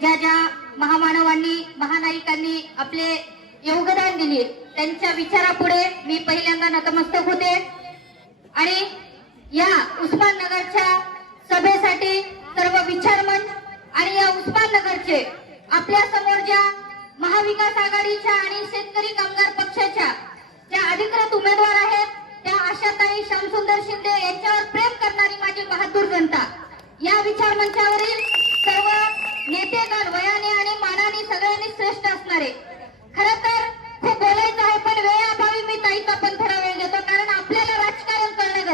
ज्या ज्या महामानवांनी महानायिकांनी आपले योगदान दिले त्यांच्या विचारापुढे मी पहिल्यांदा नतमस्तक होते. आणि या उस्माननगरच्या सभेसाठी सर्व विचारमन आणि या उस्माननगरचे आपल्यासमोर ज्या महाविकास आघाडीच्या आणि शेतकरी कामगार पक्षाच्या ज्या अधिकृत उमेदवार आहेत त्या आशाताई श्यामसुंदर शिंदे यांच्यावर प्रेम करणारी माझी बहादूर जनता. या विचार मंचावरील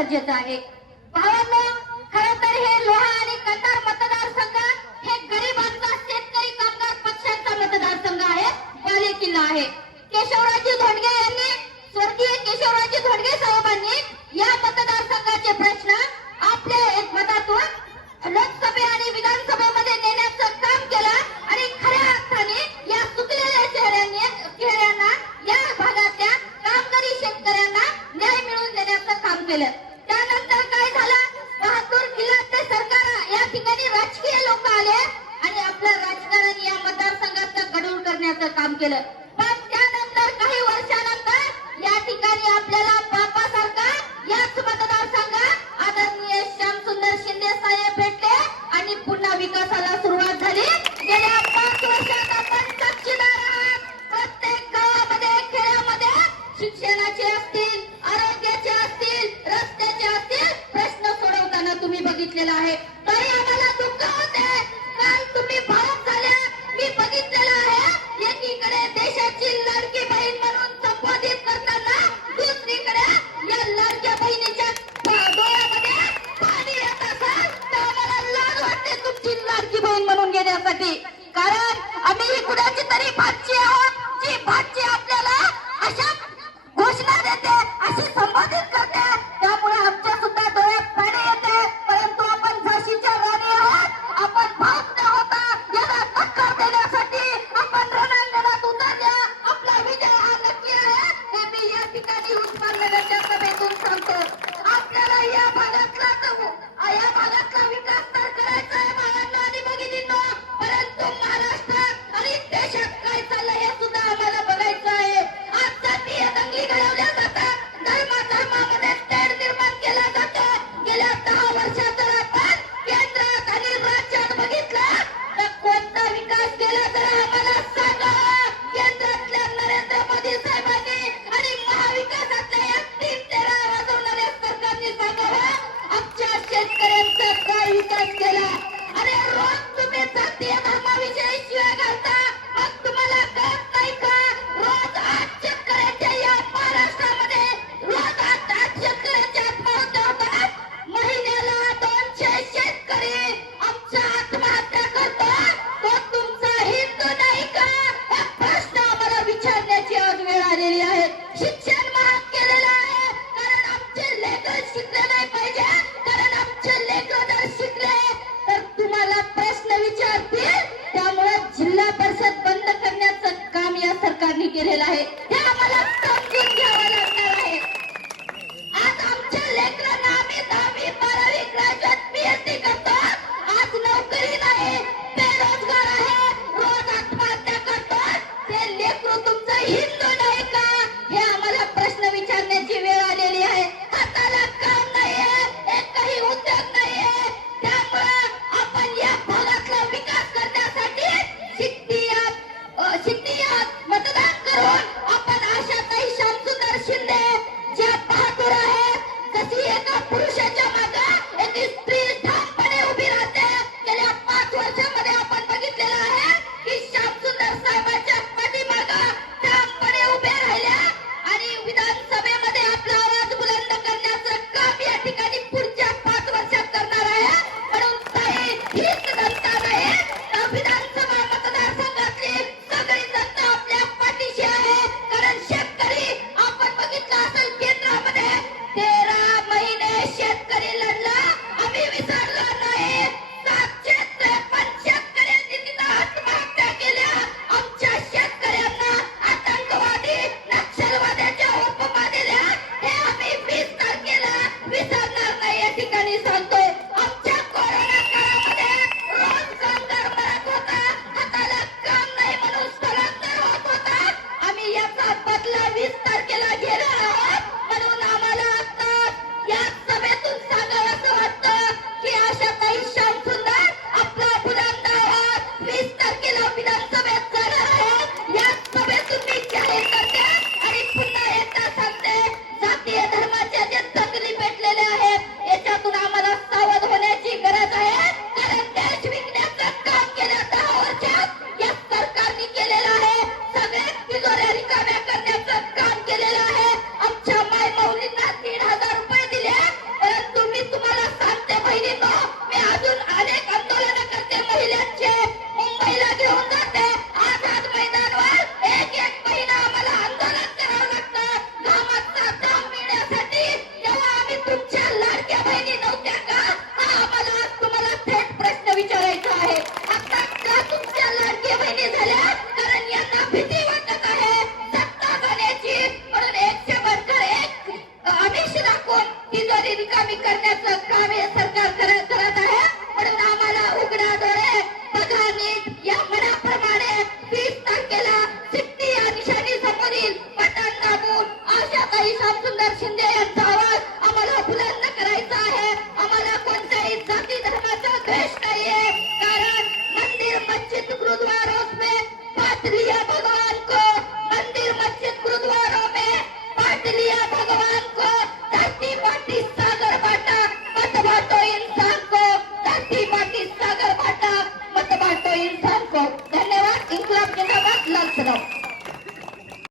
गरजेचं आहे. भावांनो खर तर हे लोहा आणि कतार मतदारसंघ हे गरिबांचा शेतकरी कामगार पक्षांचा मतदारसंघ आहे बाले किल्ला आहे. केशवराजी धोंडगे यांनी स्वर्गीय केशवराजी धोंडगे साहेबांनी या मतदारसंघाचे प्रश्न आपल्या एक मतातून लोकसभे आणि विधानसभेमध्ये नेण्याचं काम केलं आणि खऱ्या अर्थाने या सुकलेल्या चेहऱ्यांनी चेहऱ्यांना या भागातल्या कामगारी शेतकऱ्यांना न्याय मिळवून देण्याचं काम केलं. करण्याचं काम केलं. पण त्यानंतर काही वर्षानंतर या ठिकाणी आपल्याला बापासारखा याच मतदार বলিয়া ভগবান কর।